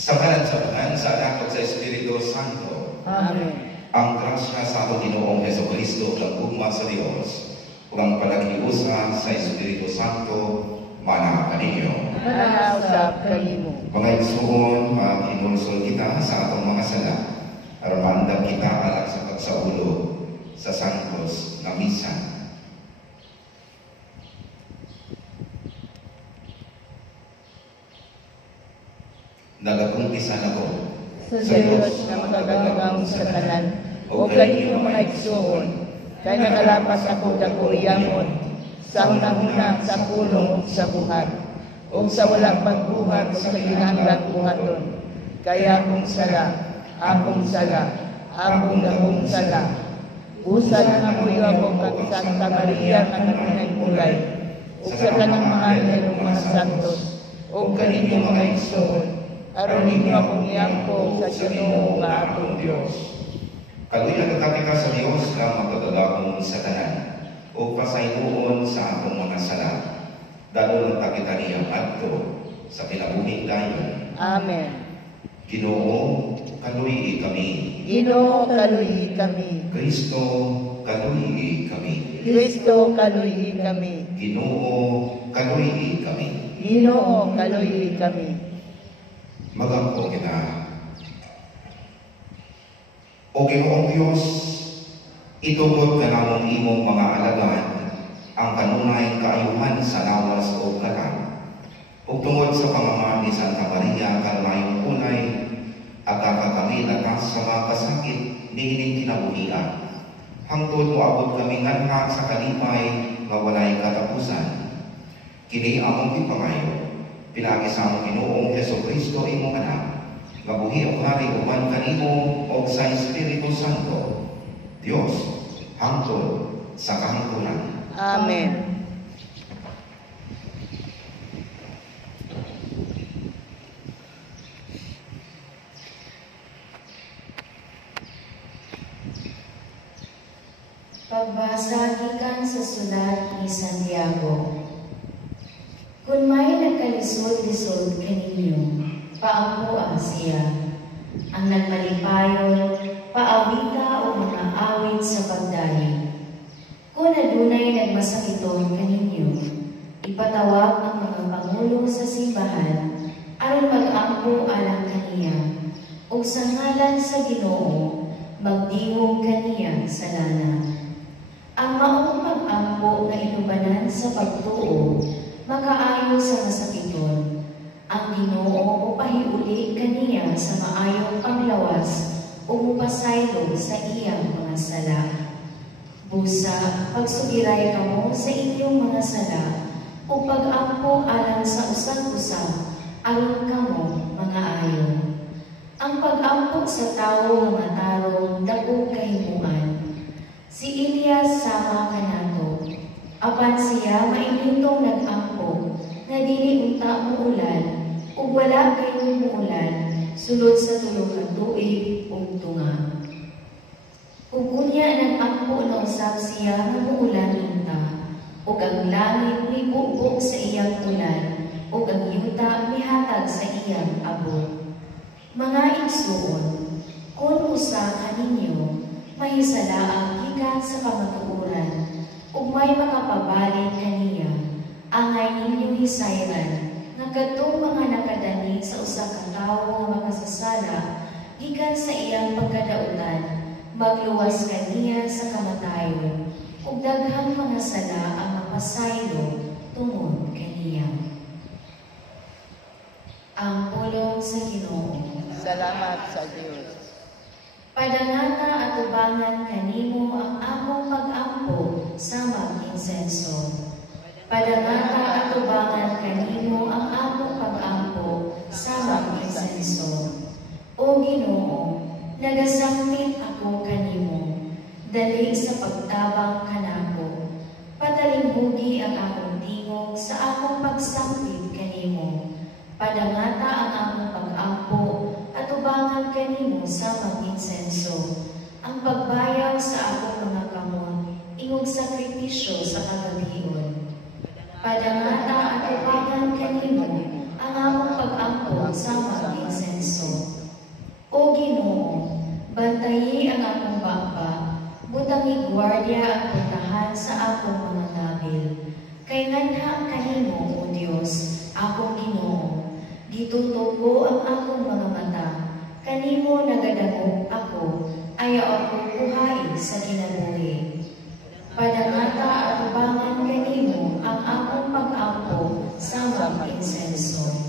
Sa ngalan sa Anak at sa Espiritu Santo. Amen. Ang grasya sa ating Ginoong Jesucristo ang ugma sa Dios ug ang panagiusa sa Espiritu Santo mana kaninyo. Manausap kanimo. Mga igsoon, hinulsol kita sa atong mga sala aron maandam kita alang sa pagsaulo sa Santos nga misa. Nagakumpisan ako Sa Diyos na magagawang sa tanan, o kanino mga igsoon, kay nakalapas ako dako iyamon, sa hunang-huna sa pulong sa buhat, o sa walang pagbuhat sa ginahanglan buhaton, kaya akong sala, akong sala. Usa na namuyo ako kag Santa Maria nga nagpinagmulay, o sa kanang mga anghel ug mga santos, o kanino mga igsoon, aron ninyo akong iampo sa Ginoo nga atong Dios. Kaluyan natin ka sa Diyos na magkagagawang sa tanan o pasaynoon sa atong mga sala. Dalo ng takita niyang adto sa kinabuhing dayon. Amen. Ginoo, kaluyi kami. Ginoo, kaluyi kami. Kristo, kaluyi kami. Kristo, kaluyi kami. Ginoo, kaluyi kami. Ginoo, kaluyi kami. Magampo kita. O Ginoong Diyos, itubod ka namong imong mga alagad ang kanunay kaayuhan sa lawas o lakan. Ug tungod sa pamamahan ni Santa Maria kanunayong unay, agaka kami lakas sa mga kasakit ni ining kinabuhian. Hangtod moabot kami nganha sa kalipay nga walay katapusan. Kini among ipangayo, pinagi sa among Ginoong Jesucristo imong anak, nga buhi o hari uman kanimo o sa Espiritu Santo, Dios, hangtod sa kahangturan. Amen. Pagbasa gikan sa sulat ni Santiago. Kung may nagkalisod-lisod kaninyo, paampuan siya. Ang nagmalipayon, paawita o mga awit sa pagdayo. Kung adunay nagmasakiton kaninyo, ipatawag ang mga pangulo sa simbahan aron mag-ampo alang kaniya, o sa ngalan sa Ginoo, magdihog kaniya sa lana. Ang maong pag-ampo na inubanan sa pagtuo, makaayo sa masakiton. Ang Ginoo upahiuli kaniya sa maayong panglawas o mupasaylo sa iyang mga sala. Busa, pagsugiray kamo sa inyong mga sala o pag-ampo alang sa usang-usang aron kamo mga ayo. Ang pag-ampo sa tao mga tarong dagog kahimuan. Si Elias sama kanato, apan siya mainintong nag-ampo na dili unta mo ulan o wala kayong muulan sulod sa tulog ka tuig o tunga. Ug unya nag-ampo na usab siya nga muulan unta, ug ang langit mibubog sa iyang ulan, ug ang yuta mihatag sa iyang abot. Mga igsoon, kung usa kaninyo, mahisala ang gikan sa kamatuoran, ug may makapabalik kaniya, angay ninyo hisayran, nga kadtong mga nakadani sa usa ka tawo nga makasasala, gikan sa iyang pagkadautan, magluwas kaniya sa kamatayon, ug daghang mga sala ang mapasaylo tungod kaniya. Ang pulong sa Ginoo. Salamat sa Diyos. Padangana at ubangan kanimo ang among pag-ampo sa mag-insenso. Padangana at ubangan kanimo ang among pag-ampo sa mag-insenso. O Ginoo, nagasangtit ako kanimo, dali sa pagtabang kanako. Padalimbugi ang akong tingog sa akong pagsangtit kanimo. Padangata ang among pag-ampo at ubangan kanimo sa mag-insenso. Ang pagbayaw sa akong mga kamot, ingog sakripisyo sa kagabion. Padangata at ubangan kanimo ang among pag-ampo sa mag-insenso. Aba, butang igwardya ang puntahan sa akong mga nabil. Kay nganha kanimo, O Dios, akong Ginoo, gitutok ko ang akong mga mata. Kanimo nagadangog ako, ayaw ako buhay sa kinabuhi. Padangata at ubangan kanimo ang akong pag-ampo sa mga insenso.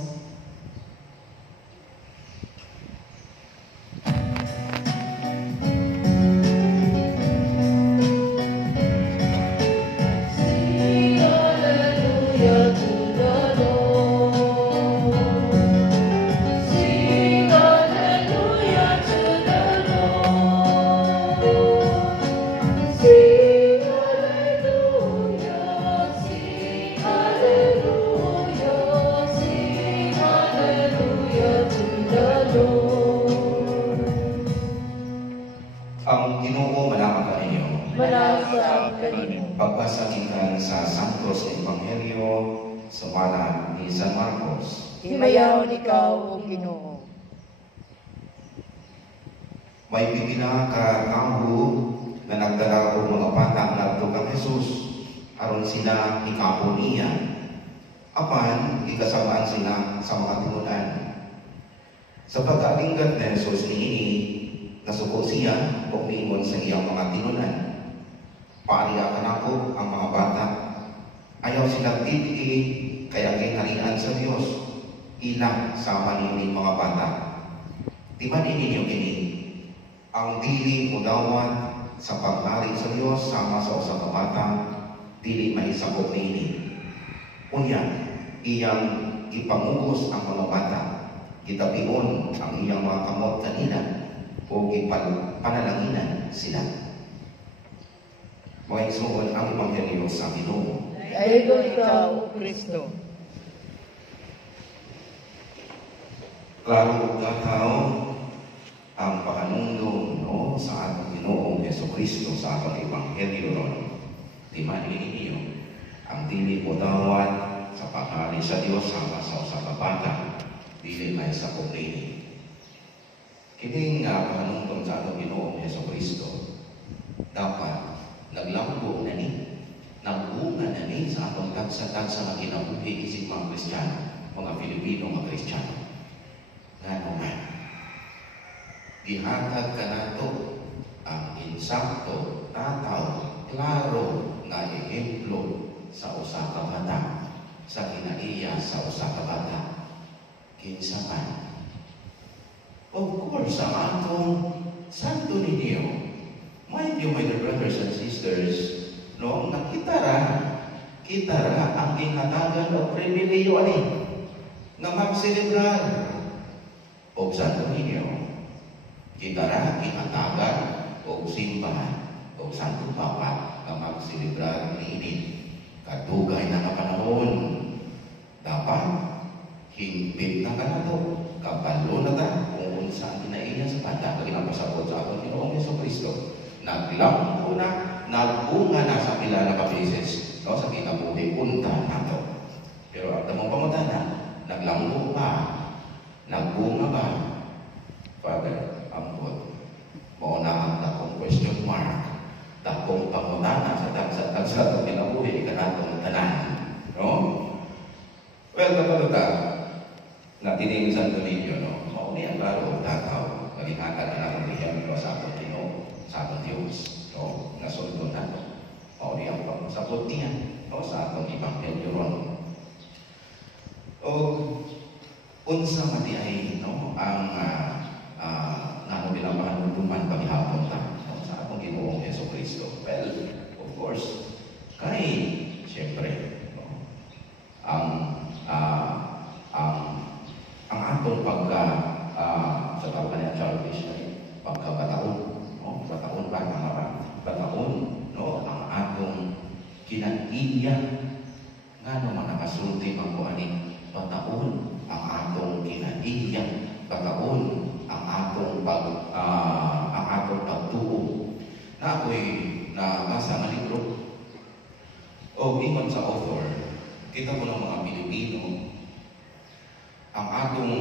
Ang Ginoo manamang kaninyo. Manasa kanimo. Pagbasa gikan sa Santos Ebanghelyo sa ngalan ni San Marcos. Himayaw ikaw, O Ginoo. May pipila ka tao na nagdala og mga bata ngadto kang Jesus aron sila ikapo niya. Apan ikasamaan sila sa mga tinunan. Sa pag-alinggat ni Jesus niini, nasuko siya o miingon sa iyang mga tinunan. Paaliakan ako ang mga bata. Ayaw silang titi, kaya kinarian sa Diyos. Ilang sama nining mga bata. Timanin ninyo kini, ang dili mo dawat sa paghari sa Diyos sama sa usa ka bata, dili maisabot niini. Unya, iyang ipangugos ang mga bata. Gitabion ang iyang mga kamot kanila o panalaginan sila. Mga isuon ang Ebanghelyo sa Ginoo. Dahil ikaw, O Kristo. Klaro gataw ang pakanungdong no, sa atong Ginoong Jesucristo sa atong Ebanghelyo ron. Timanin ninyo ang dili mo dawat sa paghari sa Dios sama sa usa ka bata, dili may sa kumini. Kining pakanungdong sa atong Ginoong Jesucristo dapat naglambo na ni, nagbunga na ni sa atong tagsa-tagsa na kinabuhi isig mga Kristiyano, mga Pilipino, mga Kristiyano. Nga naman, gihatag ka nato ang insakto, tataw, klaro nga ehemplo sa usa ka bata, sa kinaiya sa usa ka bata. Kinsa man. Of course, ang atong santo ninyo, mind you, my dear brothers and sisters, no, nakita ra ang ingatagan o pribileyo ani nga magselebrar o santo ninyo. Kita ra ingatagan o simbahan o santo papa nga magselebrar niini. Kadugay na nga panahon, dapat hingpit na ka na to, kabalo na ta kung saan kinaiya sa bata pag pinapasabot sa aton Ginoong Jesucristo. Naglampo na, nagbunga na sa pila na kabeses, no, sa kinabuhi, punta na to. Pero ang tamang pamutana, naglampo ba? Nagbunga ba? Father, ambot, mauna ang takong question mark, takong pamutana sa tagsa-tagsa ng kinabuhi, ikanatong tanan. No? Well, kapag na tining Santo Niño, no? Mauni ang klaro, tataw, malihatan na natin diyan ko sa atong Ginoo, sa atong Diyos, no? Nasunod na to. Mauni ang pagsabot niya, no? Sa atong Ebanghelyo ron. O, unsa mati ay, no? Ang nano bilang duman paghihapon ta, no? Sa atong Ginoong Jesucristo. Well, of course, kay, siyempre, no? Ang atong sa tawag niya childish, pagkabataon, no? Bataon ba? Tama ba? Bataon, no? Ang atong kinaiya nga naman nakasulti ang kuanin. Bataon ang atong kinaiya. Bataon ang atong pagtuo. Na ako'y nabasa na libro. O ingon sa author, kita mo ng mga Pilipino, ang atong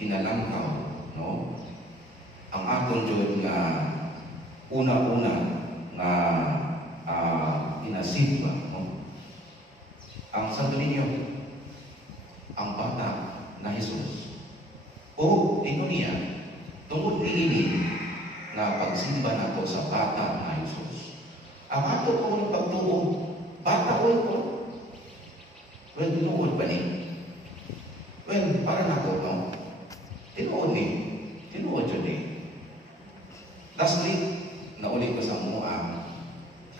kinalangkaw, no? Ang atong Diyod nga una-una nga inasimba, no? Ang Santo Niño, ang bata na Jesus. O ingon niya, tungod niini na pagsimba nato sa bata na Jesus. Ang ato kong pagtuo, bata ko ito. Well, tinuod ba ni? Well, para na ko, no? Tinuod ni. Tinuod yun ni. Lastly, naulit ko sa mua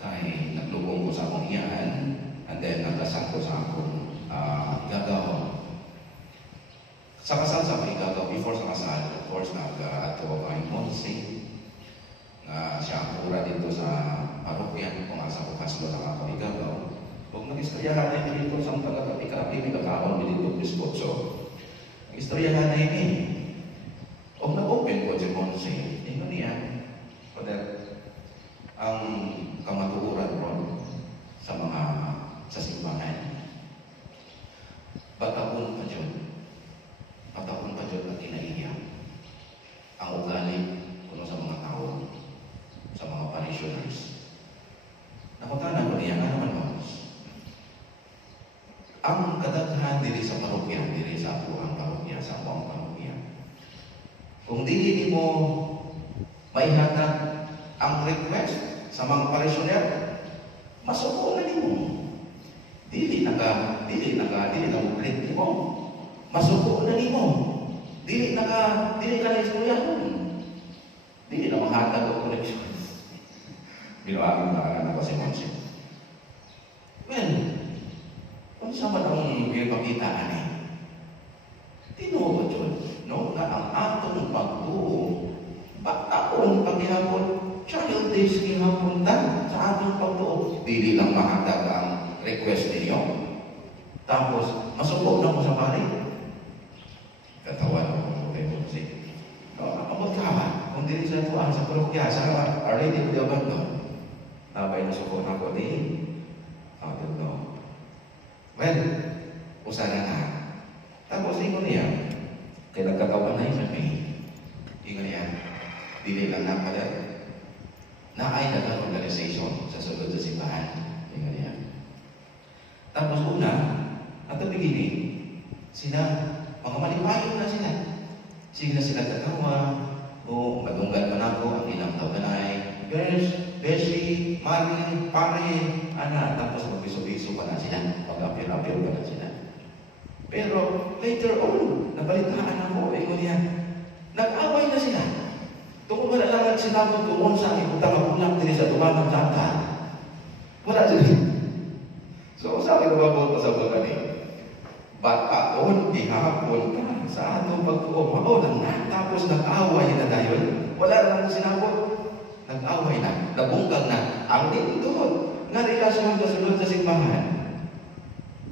kay naglugong ko sa akong iyan and then naglasang ko sa akong gagawa. Sa kasal sa akong gagawa, before sa kasal, of course, nag-ato kay Monsi na siya ang pura dito sa parokyan kung asa ko kaslo ng akong gagawa. Huwag mag-istoryahan na dito sa mga taga-kapikapi, may kakaon mo dito biskotso. Mag-istoryahan na ini. Huwag na-open ko si Monsi. Ino niya. Ang kamatuuran ron sa simbahan. Bataon pa dyan. Bataon pa dyan at kinaiya. Ang ugali kuno sa mga tao, sa mga parishioners. Nakutanan ko niya, nga naman mo. Ang kadaghan diri sa parokya, diri sa ang parokya, sa ang parokya. Kung dili mo maihatag ang request sa mga parishioner, masuko na nimo. Dili na ulit mo. Masuko na nimo. Dili ka na istoryahan. Dili na mahatag ang connection. Binuagin na ako si Monsi. Well, kung saan man ang ipakita ni, tinuod yun, no? Na ang atong pagtuo, bataon paghihapon, childish gihapon ta sa atong pagtuo. Dili lang mahatag ang request ninyo. Tapos, masubok na mo sa pari. Katawan mo kay Monsi. Amot ka ba? Kung dili sa tuwan sa parokya, sa already to the abandon. Tabay na suko na ko din. I don't know. Well, usana na. Tapos, ingon niya, kaya nagkakawan na yun sa may. Ingon niya, dili lang na pala. Naay na ng organization sa sulod sa simbahan. Ingon niya. Tapos una, at ang beginning, sila, mga malipayon na sila. Sila katawa, o madunggan man ako, ang ilang taon na ay, Beshi, Mari, Pare, Ana, tapos magbiso-biso pa na sila, mag-apir-apir pa na sila. Pero later on, nabalitaan ako, ingon niya, nag-away na sila. Tungkol wala lang sinabot ko sa ikutang magulang din sa tumanang tata. Wala sila. So, sa akin nababot pa sa bulan eh. Bataon, ihapon ka sa atong pagtuo. Lang na. Tapos nag-away na dahil. Wala lang sinabot. Nag-away na. Nabungkag na. Ang dindot. Nga relasyon sa sunod sa simbahan.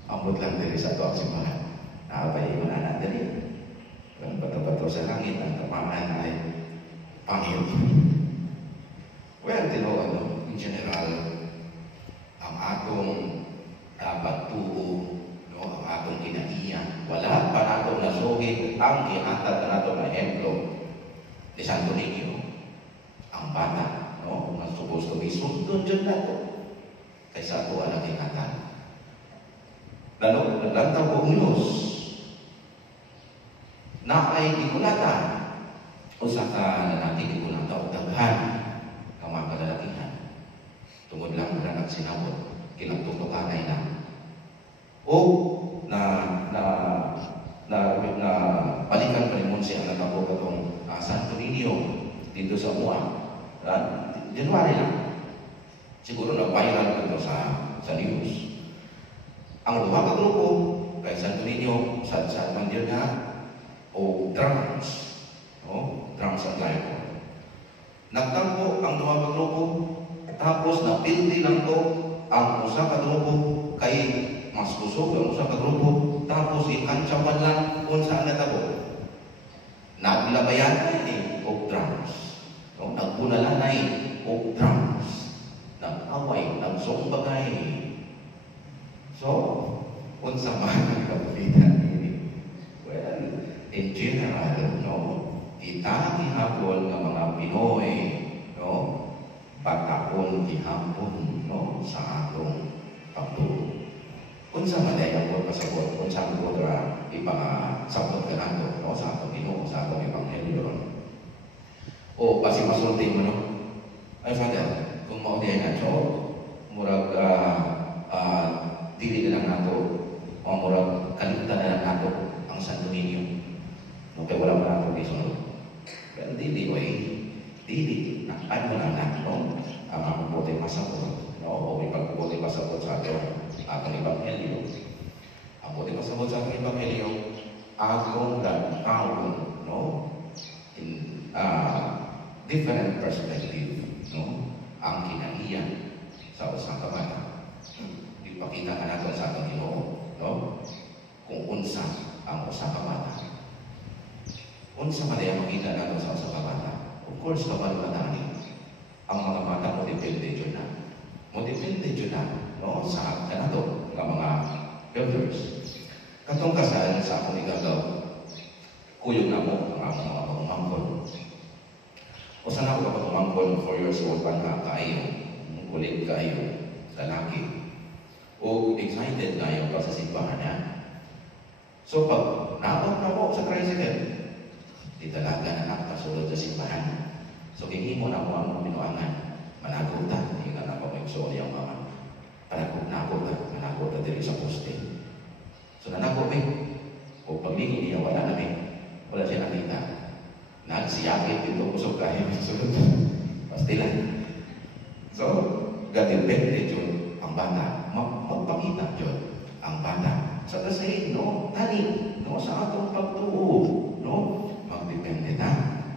Ambot lang diri sa ito ang simbahan. Nakapay mo na natin. Ang bato-bato sa langit, ang tamaan ay pangil. Well, in general, ang atong pagtuo, no, ang atong kinaiya, wala pa natong nasugid ang ihatag na natong ehemplo ni Santo Niño. Ang bata, no, na supposed to be sundon dyan nato kaysa ito ang ihatag. Lalo, naglantaw ko ang Diyos na ay ikulata o sa natin ikulata o daghan ng mga kalalakihan. Tungod lang na nagsinabot, kinagtutukanay na. O na balikan pa rin mo siya na ako itong Santo Niño dito sa Mua. January lang. Siguro na-viral ito sa news. Ang duha ka grupo kay Santo Niño sa Mandir na o drums. No? Drums at lyre. Nagtangko ang duha ka grupo tapos napildi lang to ang usa ka grupo kay mas kusog ang usa ka grupo tapos ikantsawan lang kung saan natabo. Naglabayan ni og drums. No? Nagbunalanay og drums. Nag-away, nagsumbagay. So, unsa man ang kabulitan ini? Well, in general, no, kita gihapon nga mga Pinoy, no, hapon gihapon no sa atong pagtuo. Unsa man ay ang pasabot, unsa man ko ra ipasabot kanako no sa atong Ginoo, sa atong ebanghelyo ron. O basi masulti mo no. Ay Father, kung mao diay nato, murag dili na lang nato o murag kalimtan na lang nato ang Santo Niño. No kay wala man nato gisunod. Pero dili ano na no ang mabuti masabot no o ipagbuti masabot sa atong ebanghelyo. Ang buti masabot sa atong ebanghelyo agong dan taon no in different perspective no ang kinaiyan sa usang kabata. Ipakita nga nato sa atong Ginoo no kung unsa ang usang kabata. Unsa man ay makita nato sa usang kabata. Of course, kabalmatani. Ang mga bata mo depende dyan na. Mo depende dyan na, no? Sa kanato, ng mga elders. Katong kasaan sa akong igagaw, kuyog na mo ang mga pagmamangkol. O sana ako pagmamangkol 4 years old pa na kayo, kulit kayo, lalaki. O excited kayo pa sa simbahan niya. So pag naabot na mo sa tricycle, di talaga na nakasulod sa simbahan. So, kini mo na mo ang minuangan. Managutan. Hindi ka na pamagsuon yung mga managutan. Managutan diri sa poste. So, nanagod o paglingin niya, wala na wala siya nakita. Nagsiyakit ito, kusog kayo. Pastilan. So, gadipende yun ang bata. Magpakita yun ang bata. Sa kasi, no, tali, no, sa atong pagtuo, no, magdepende na,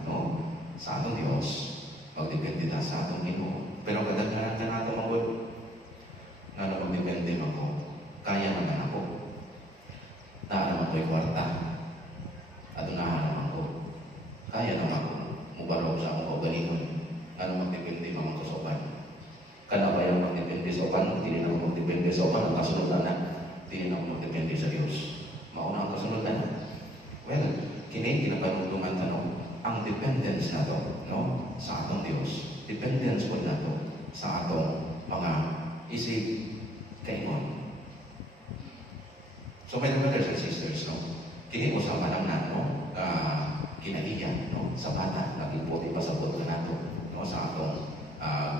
no, sa atong Diyos, magdepende na sa atong Ginoo. Pero kadaghanan ka nato mangod, na magdepende ako, kaya naman ako. Daan naman ko'y kwarta, at unahan naman ko. Kaya naman ko, mubarog sa akong kaugalingon, ano magdepende naman ko sa upan. Kana ba yung magdepende sa upan? Hindi na ako magdepende sa upan, ang kasunod na, hindi na ako magdepende sa Diyos. Mauna ang kasunod na. Well, kini kinapanulungan tanong, ang dependence na to, no, sa atong Diyos. Dependence po na to sa atong mga isip kaingon. So, my brothers and sisters, no, kini mo sa manang na, no, kinaiyan, no, sa bata, nag-iputi pasabot na nato, no, sa atong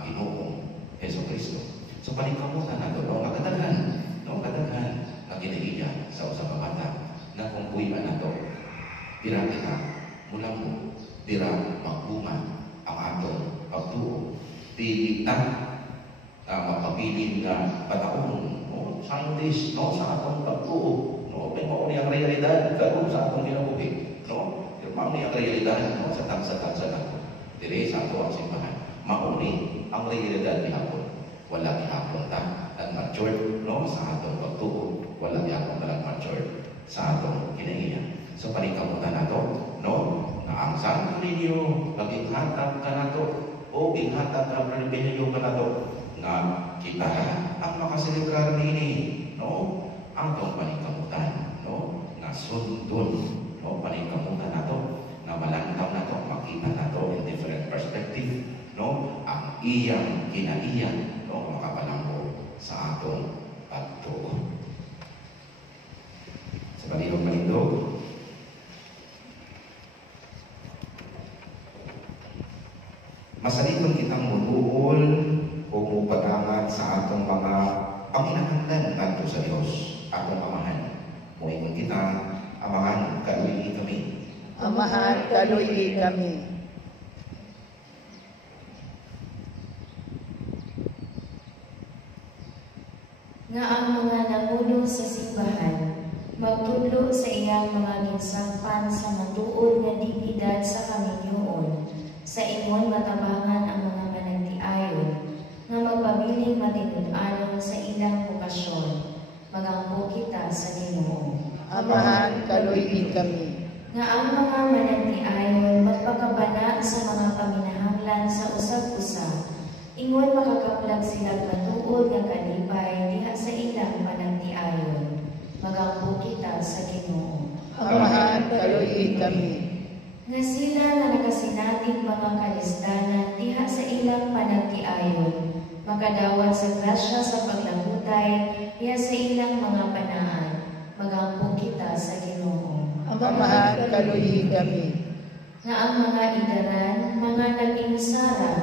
Ginoong Hesus Kristo. So, panikamutan na to, no, kadaghan na kinaiyan sa usang bata, na kung buwian na to, dira kita, mula mo, dira magbunga ang atong pagtuo. Di kita mapabilin na pataon, no? Scientist, no? Sa atong pagtuo, no? May mauni ang realidad, karoon sa atong kinabuhi, no? Mauni ang realidad, no? Sa tansa-tansa na to. Dire sa ato ang simbahan. Mauni ang realidad ni hapon. Wala ni hapon ta at mature, no? Sa atong pagtuo. Wala ni hapon talang mature sa atong kinaiyan. So, panikamutan na to, no? Na ang Santo Niño, naginghatag ka na to, o ginghatag ka na pinilyo ka na to, nga kita ang makaselebrar nini, no? Ang itong panikamutan, no? Nga sundon, no? Panikamutan na to, na malantaw na to, makita na to in different perspective, no? Ang iyang kinaiyan, no? Makapalambo sa atong pagtuo. Sa palihog-palihog, masaliton kitang mutuol o mupadangat sa atong mga panginahanglan kanto sa Dios, atong amahan. Muingon kita, amahan, kaluyi kami. Amahan, kaluyi kami. Nga ang mga namuno sa simbahan, magtudlo sa iyang mga ginsampan sa matuod nga dignidad sa Kaminyoon, sa ingon matabangan ang mga managtiayon, nga magpabiling matinud-anon sa ilang bukasyon, magampo kita sa Ginoo. Amahan, kaluyi kami. Nga ang mga managtiayon magpakabana sa mga paminahanglan sa usag-usa, ingon makakaplag sila matuod nga kalipay diha sa ilang panagtiayon, magampo kita sa Ginoo. Amahan, kaluyi kami. Nga sila nga nakasinating mga kalisdanan diha sa ilang panagtiayon, makadawat sa grasya sa paglahutay, iya sa ilang mga panaan, magampo kita sa Ginoo. Amamahan kaluhi kami. Nga ang mga idaran, mga nag-inusara,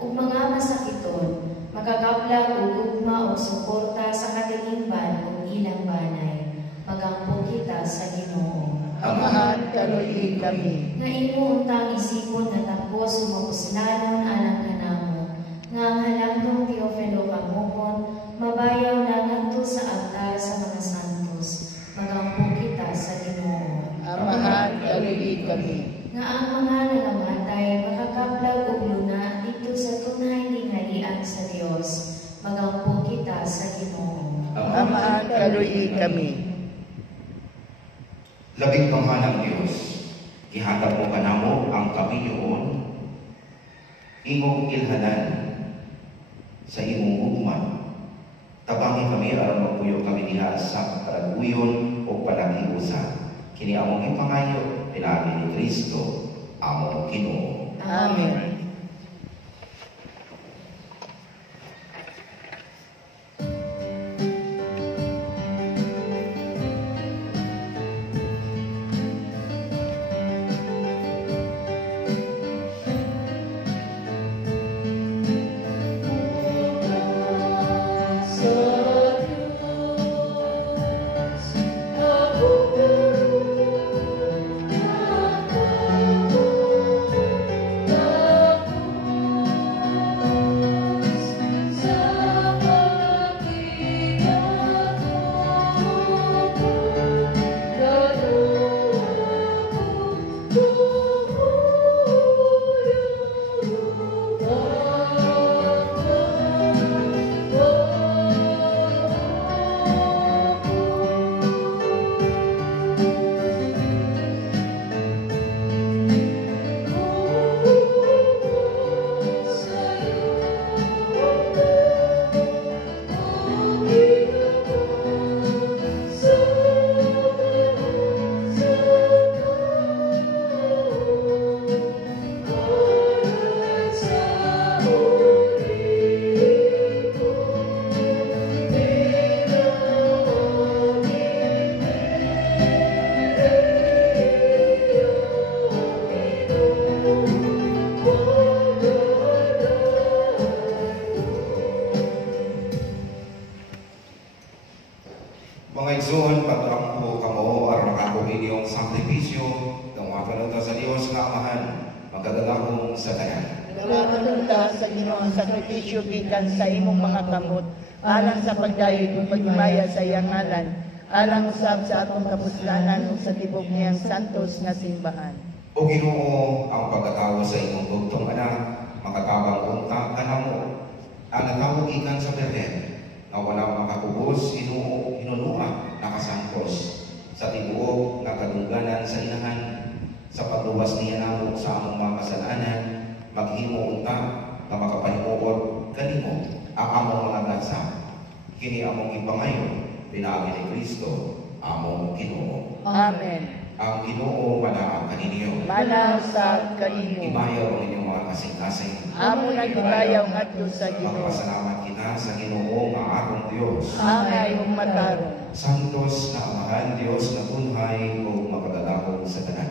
ug mga masakiton, makakaplag ug ugma ug suporta sa katilingban ug ilang banay, magampo kita sa Ginoo. Amamahan kaluhi kami. Nga imo untang isipon nga tapos mapuslanon alang kanamo, nga ang halangdong Teofilo kamupon, mabayaw na ngadto sa altar sa mga santos, magampo kita sa Ginoo. Amamahan kaluhi kami. Nga ang mga nalamatay makakaplag ug luna dito sa tunay tinghalian sa Dios, magampo kita sa Ginoo. Amamahan kaluhi kami. Labing panghanang Diyos, gihatag mo kanamo ang kaminyoon, ingong ilhanan sa imong ugma. Tabangi kami aron magpuyo kami diha sa karaguyon o panagiusa. Kini among ipangayo, pinaagi ni Kristo, among Ginoo. Amen. Mga igsoon, pagrampo kamo aron ako inyong sakripisyo, gawapan sa Dios nga Amahan, magkagalakong sa tanan. Salamat ta sa Ginoo ang sakripisyo gikan sa imong mga kamot, alang sa pagdayeg ug pagmaya sa iyang ngalan, alang usab sa atong kapuslanan ug sa tibok niyang santos nga simbahan. O Ginoo, ang pagkatawo sa imong bugtong anak, makatabang unta kanamo, ang natawag ikan sa Belen, na walang makakubos, hinunua, nakasangkos, sa tibuok na kadungganan sa inahan, sa pagluwas niya namo sa among mga kasalanan, maghimo unta, na makapahimuot, kanimo, ang among mga gasa. Kini among ipangayon, pinaagi ni Kristo, among Ginoo. Amen. Ang Ginoo manaang kaninyo. Manaw sa kanimo. Ibayaw ang inyong mga kasing-kasing. Amo nagibayaw ngadto sa Ginoo. Magpasalamat kita sa Ginoo nga akong Dios. Angay ug matarong. Santos na Amahan Dios na tunhay o makagalakong sa tanan.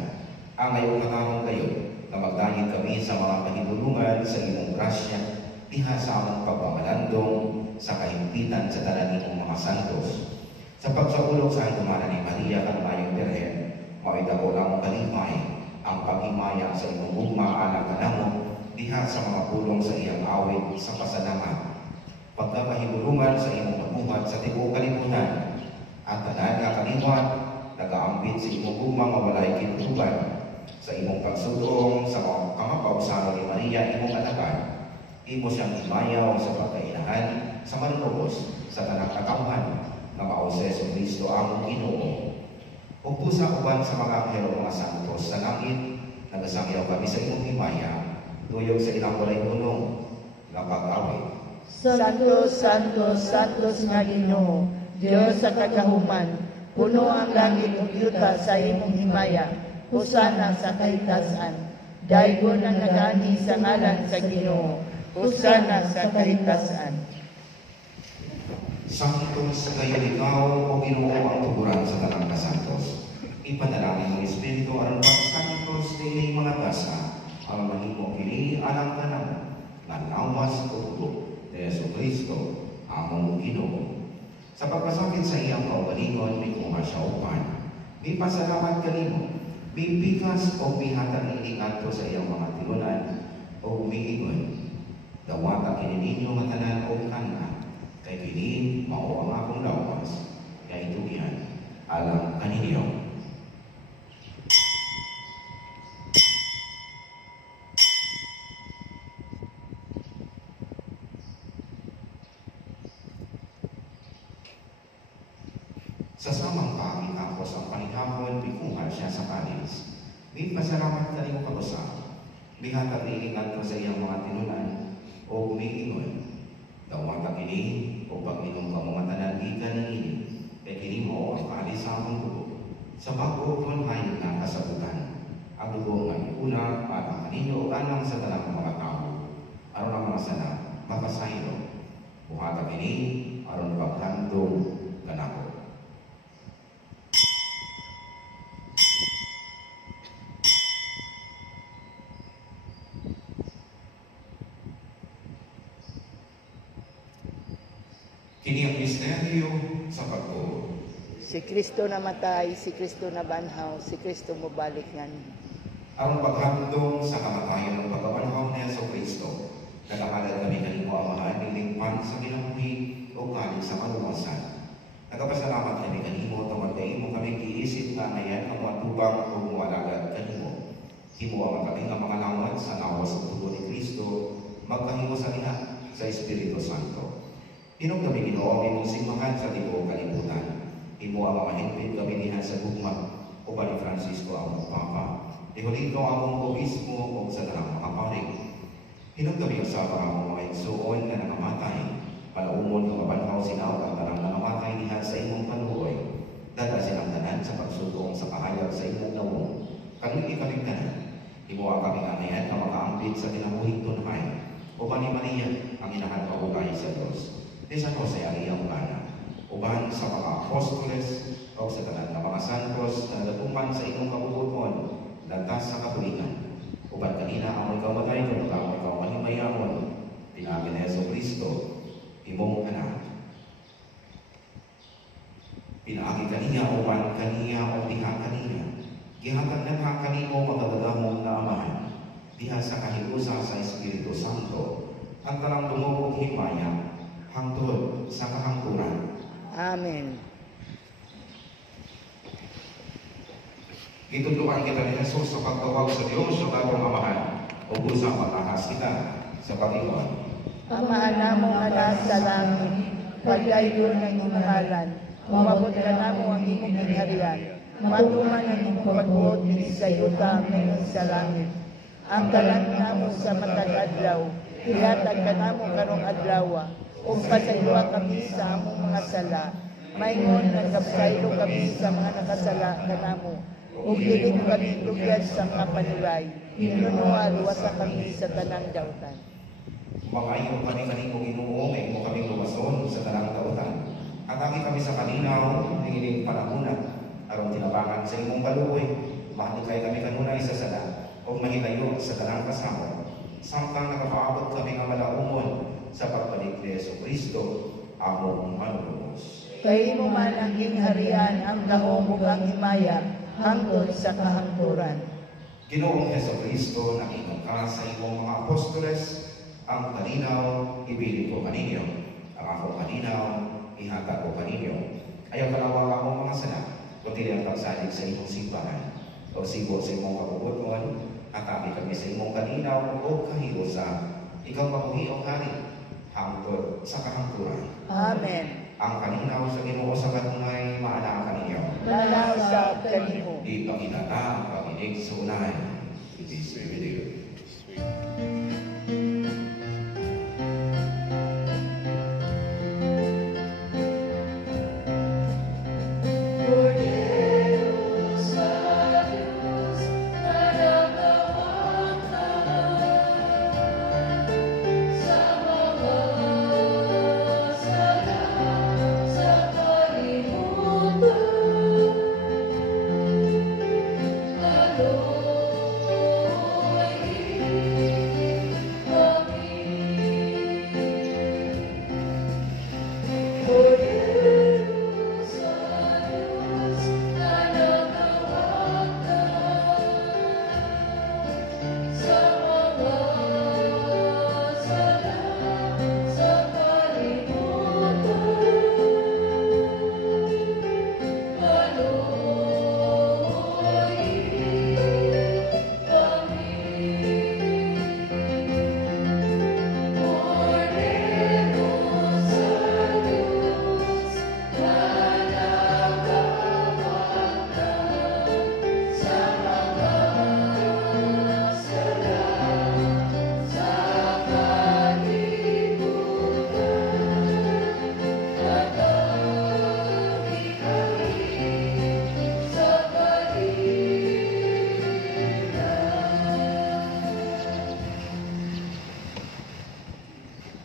Ang ngayong katarong kayo na magdahil kami sa mga pahintulungan sa imong grasya diha sa among pagmamalandong sa kahimpitan sa tanan imong mga santos. Sa pagsaulog sa handumanan ni Maria Kanmayong Birhen, mawita ko lang kalimay ang paghimaya sa imong gugma alang kanamo diha sa mga pulong sa iyang awit sa pasalamat. Pagkakahibulungan sa imong pagbuhat sa tibuok kalibutan at tanan nga kalimutan nagaambit sa imong gugma nga walay kinutuban sa imong pagsudong sa mga kamapausanon ni Maria imong anakan. Imo siyang himayaw sa pagkainahan sa manlubos sa tanang katawhan na maoses ni Kristo among Ginoo. Ug pusa uban sa mga anghel mga santos sa langit, nagasangyaw kami sa imong himaya, tuyog sa ilang walay punong nga pag-awit. Santos, Santos, Santos nga Ginoo, Dios sa kagahuman, puno ang langit ug yuta sa imong himaya, husana sa kahitasan. Daygon ang nagani sa ngalan sa Ginoo, Hosana sa kahitasan. Santos kayo ikaw o Ginoo ang tuguran sa tanang kasantos. Ipadalangin ng Espiritu aron pagsantos dili mga basa ang mahimo kini alang tanan nga nawas o tugo ni Yesu Kristo among Ginoo. Sa pagpasakit sa iyang kaugalingon, may kuha siya upan. May pasalamat kanimo, may bigas o bihatang iingato sa iyang mga tinunan o umiingon. Dawata kini ninyo nga tanan o kanan, kay kini mao ang akong lawas, kay itugihan alang kaninyo. Sa samang pagkakapos ang panihapon, bikuhan siya sa kanis. May pasalamat na rin pag-usap. Bihatag iingat ko sa iyang mga tinunan o umiingon. Dawatang ini o pag-inom ka mga tanangigan ng ini, kay kini mo ang kalis sa akong dugo. Sa bago kung hayop na kasabutan, ang dugo ng una para kaninyo o anang sa talang mga tao. Aron ang mga sana, makasayro. Buhatag ini, aron paglandong ganako. Kini ang misteryo sa pagtuo. Si Kristo namatay, si Kristo nabanhaw, si Kristo mobalik nga. Ang paghandong sa kamatayan ng pagkabanhaw ni Yesu Kristo, nagahalad kami kanimo Amahan, nilingpan sa kinabuhi o kalig sa kaluwasan. Nagapasalamat kami kanimo, tungod kay mo kami giisip na ngayon ang matubang o mualagad kanimo. Himuwa kami nga mga lawat sa nawas sa tubo ni Kristo, magkahimo sa lihat sa Espiritu Santo. Inog kami Ginoo ang imong simbahan sa tibuok kalibutan. Imo ang mahigpit kami diha sa gugma o ba ni Francisco ang Papa. Ihulito among obispo o sa tanang mga pari. Inog kami usab ang among mga igsuon na nangamatay. Palaumon ng mabanhaw sinaw ang tanang nangamatay diha sa imong panuoy. Dada silang tanan sa pagsugong sa kahayag sa imong lawong. Kano'y ikaligtanan. Imo ang kami anayan na makaambit sa kinabuhing tunhay. O ba ni Maria ang inahan kaugay sa Diyos. Di sa Jose ang iyang plana. Uban sa mga apostoles o sa tanan ng mga santos na natuman sa inyong kabubuton, lantas sa kapulitan. Uban kanina ang ikaw matay kung ikaw manimayamon, tinabi na Yesu Kristo, imong anak. Pinaagi kaniya uban kaniya o diha kaniya. Gihatag na ha kanimo magagagamong na amahan. Diha sa kahigusa sa Espiritu Santo, ang talang dumugog himaya, hangtod sa kahangturan. Amen. Gitudluan kita ni Jesus sa pagtawag sa Diyos sa bagong amahan o busa matahas kita sa Panginoon. Amahan namo nga nasa langit, pagkayon ng imong ngalan, umabot ka namo ang imong kinaharian, matuman ang imong pagbuot sa yuta ngayon sa langit. Ang kalang namo sa matag adlaw, ihatag ka namo karong adlaw, ug pasayloa kami sa among mga sala. Maingon nga kapsaylo kami sa mga nakasala kanamo, ug dili kami dugyad sa mga panulay. Inunuan wasa kami sa tanang dautan. Makayo kami kanimo Ginoo, may mo kami luwason sa tanang dautan. Atagi kami sa kalinaw, tingiling panahuna, aron tinabangan sa imong kaluoy. Mahalikay kami kanunay sa sala, o mahitayo sa tanang kasama. Samtang nakapaabot kami nga malaumon sa pagbalik ni Yesu Kristo, among manunubos. Kay mo man ang gingharian, ang gahom ug ang himaya, hangtod sa kahangturan. Ginoong Yesu Kristo, nakinom ka sa imong mga apostoles, ang kalinaw, ibili ko kaninyo. Ang akong kalinaw, ihatag ko kaninyo. Ayaw kalawang akong mga sana, kundi ang pagsalig sa imong simbahan. O sibo sa imong kabubuton, atabi kami sa imong kalinaw o kahiusa. Ikaw mabuhi o hari, hangtod sa kahangturan. Amen. Ang kalinaw sa Ginoo sa katunay, maana kaninyo. Nalausap kanimo. Di pangitata ang paginig sa unay. It is video. Sa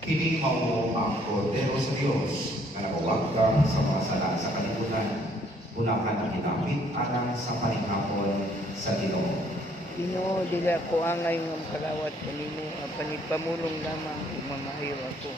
Kini mao ang kordero sa Dios nga nagawagdang sa mga sala sa kalibutan. Unahan ang hinapit alang sa paningapon sa Ginoo. Ginoo, dila ko angay nga makalawat kanimo, apan ipamulong lamang kung mamahayo ako.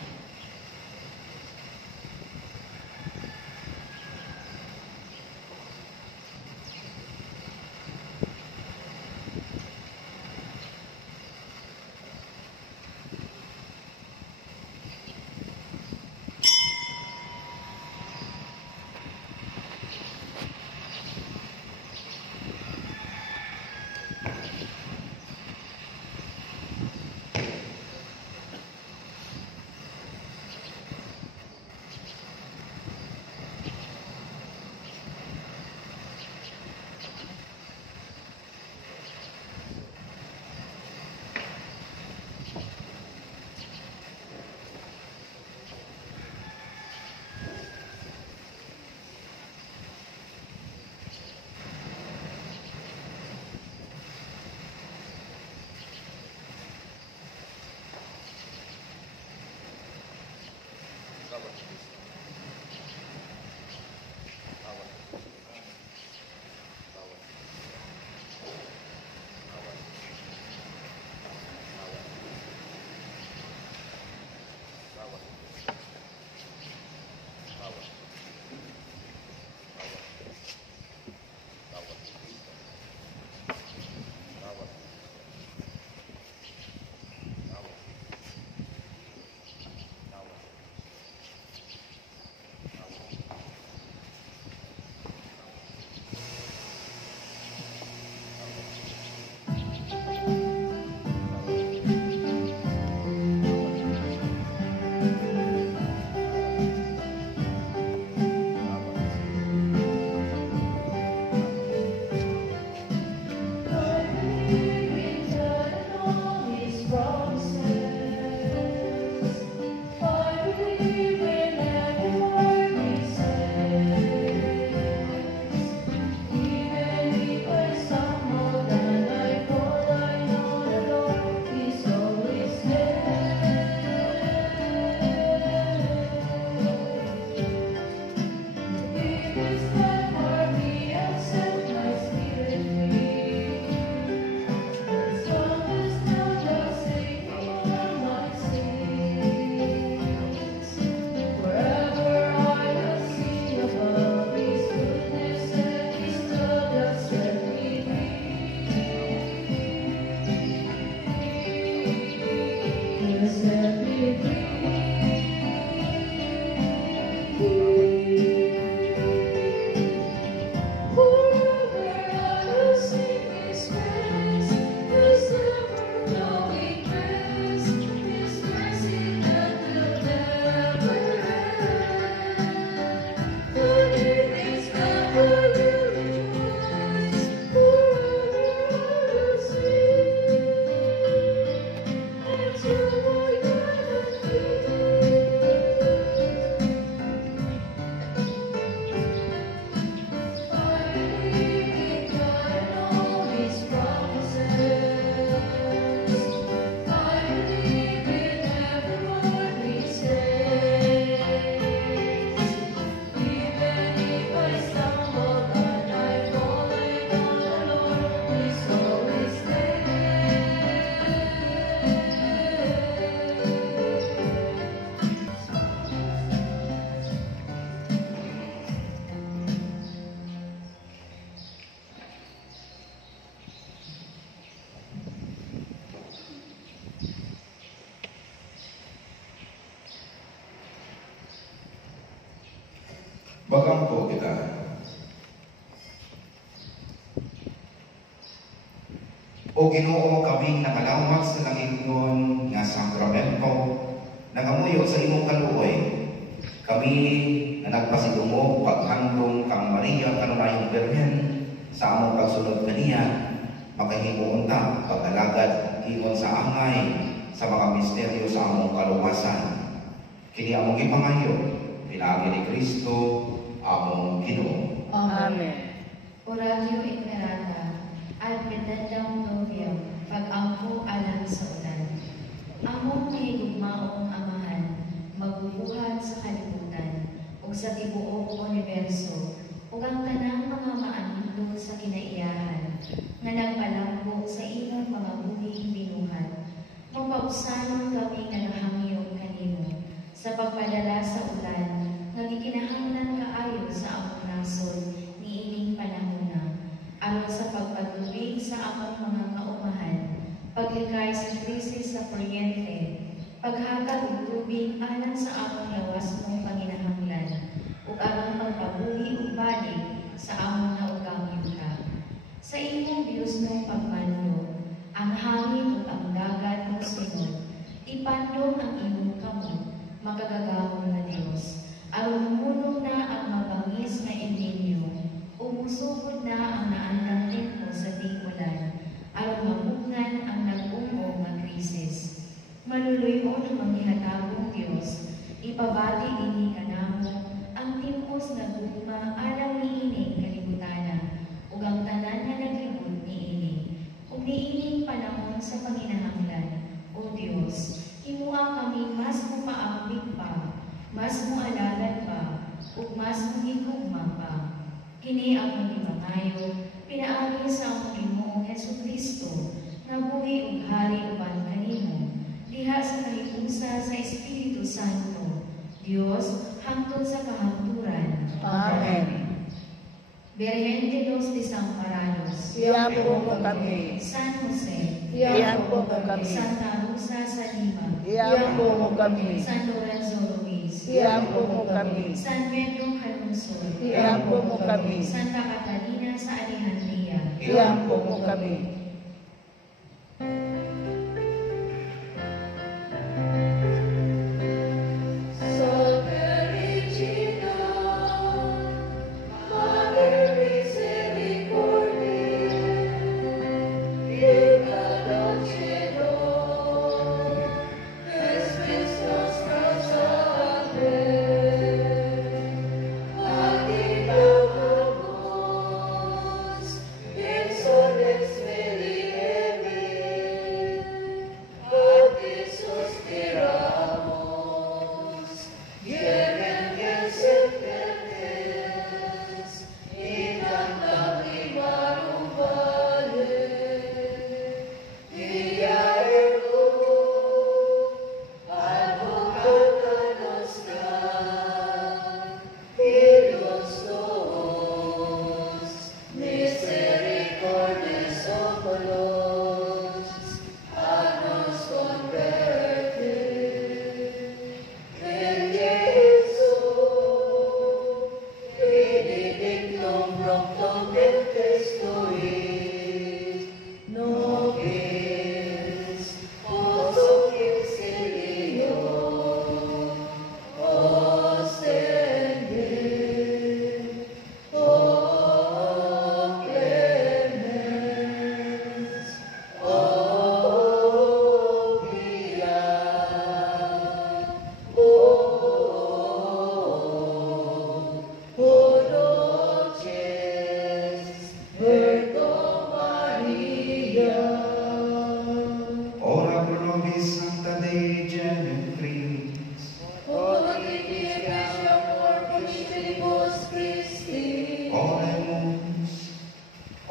Bagampo kita. O Ginoo, kaming nakalawak sa langingon nga sakramento, nangamuyo sa imong kaluoy. Kami na nagpasidungog paghandong kang Maria kanunayong Birhen sa among pagsunod kaniya, makahimo unta pag-alagad ingon sa angay sa mga misteryo sa among kaluwasan. Kini among ipangayo, pinagi ni Kristo, among Ginoo. Amen. Oratio Inmerata, ad petendam novio, pag-ampo alam sa ulan. Among higugmaong amahan, sa tibuok universo, ug ang tanang mga maanindot sa kinaiyahan, nga nagpalambok sa imong mga buhing binuhat. Mapausanon kami nga nahangyo kanimo, sa pagpadala sa ulan, nga gikinahanglan kaayo sa among nasod, niining panahona, aron sa pagpatubig sa among mga kaumahan, paglikay sa krisis sa kuryente, paghatag og tubig alang sa among lawas mong panginahanglan, ug aron pagpabuhi ug balik sa among naugang yuta. Sa imong Dios mong pagmando, ang hangin ug ang dagat mong sunod, ipandong ang imong kamot, makagagahon na Dios. Aron munong na ang mabangis nga inyo, umusugod na ang naandang tempo sa tigulan, aron mamungan ang nag-ungo nga krisis. Manuluyon ang manghihatagong Dios, ipabati ini kanamo ang timpos na gugma alang niining kalibutana, ug ang tanan nga naglibot niini, ug niining panahon sa panginahanglan. O Dios, himuha kami mas mupaambig pa, mas mualagan pa, ug mas muhigugma pa. Kini ang magimangayo, pinaagi sa among Ginoong Hesukristo, nga buhi ug hari uban kanimo, diha sa kahiusa sa Espiritu Santo, Dios, hangtod sa kahangturan. Amen. Virgen de los Desamparados, Iampo mo kami. San Jose, Iampo mo kami. Santa Rosa sa Lima, Iampo mo kami. San Lorenzo Ruiz, Iampo mo kami. San Pedro Calungsod, Iampo mo kami. Santa Catalina sa Alejandria, Iampo mo kami.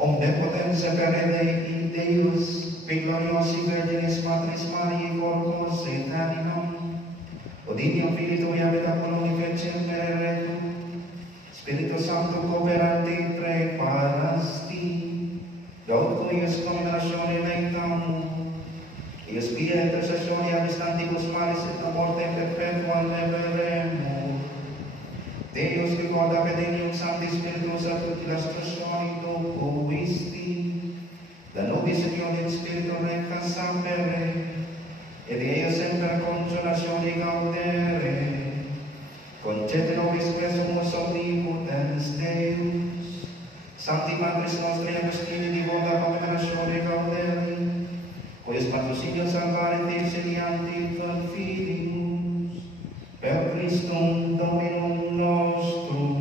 Omnipotens Sacarene Deus, Victoriosi Virginis Matris Mariae Corpus et Animam, Odidium Filii Tui habet Apollo Fecem Pereretum, Spiritus Sancto cooperante preparasti, Gaud Tuius nominatione laetamu, Ius via intercessione abstantibus malis et a mortem perpetuam leveremur, Deus ricorda pedenium Sancti Spiritus a tutti lastrationi docuisti, da nobis unione Spiritu recta sampere, et eo semper consolatione gaudere, concede nobis presumus omnipotens Deus, Sancti Patris nostri Agostini divota commemorazione gaudere, quis patrocinium salvare te sedianti per filius, per Christum Dominum nostrum.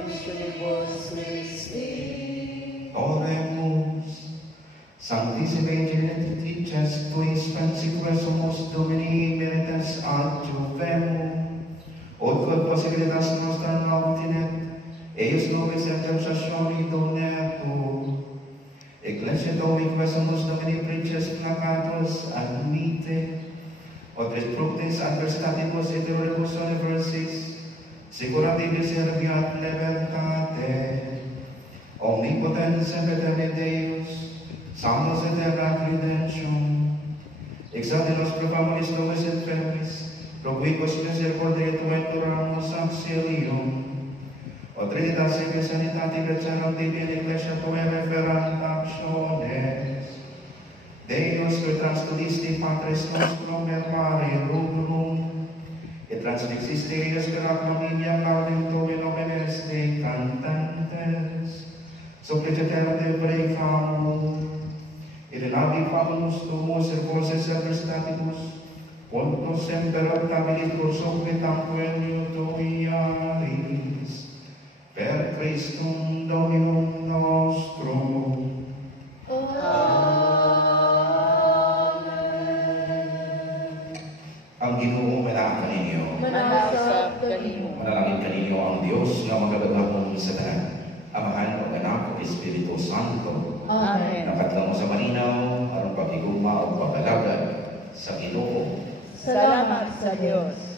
consolibus Christi. Oremus. Sanctis Evangelii Trices tuis pensicuesumus Domini meritas adjuvemum, ut quod possibilitas nostra obtinet, eius nobis intercessioni donetur. Ecclesia Domini quesumus Domini preces placatus admite, otris fructis adversativus et erroribus universis, segurativis serviat libertate. Omnipotens semper Deus, Sanctus et erat redemptium, exaudi nos profamoris nobis et febris, proquibus misericordiae tuae turamus auxilium, o Trinitas et sanitate veterum Dei in ecclesia tuae referant actiones, Deus que transcudiste Patris nostrum et mare rubrum, et transfixiste Ius caracmoniam laudem Tui nomenes Dei cantantes, suppliciterum Dei precamur, et in abdi fabulos tuos et voces adversativus, quanto semper optabilis prosopitam quenio tuiaris, per Christum Dominum nostrum. Ang Ginoo manalangin kaninyo. Manasap kanimo. Manalangin kaninyo ang Dios nga magagahom sa tanan. Amahan o Anak o Espiritu Santo. Amen. Nakatlang mo sa malinaw, aron pagigugma o pagkalagad sa Ginoo. Salamat sa Diyos.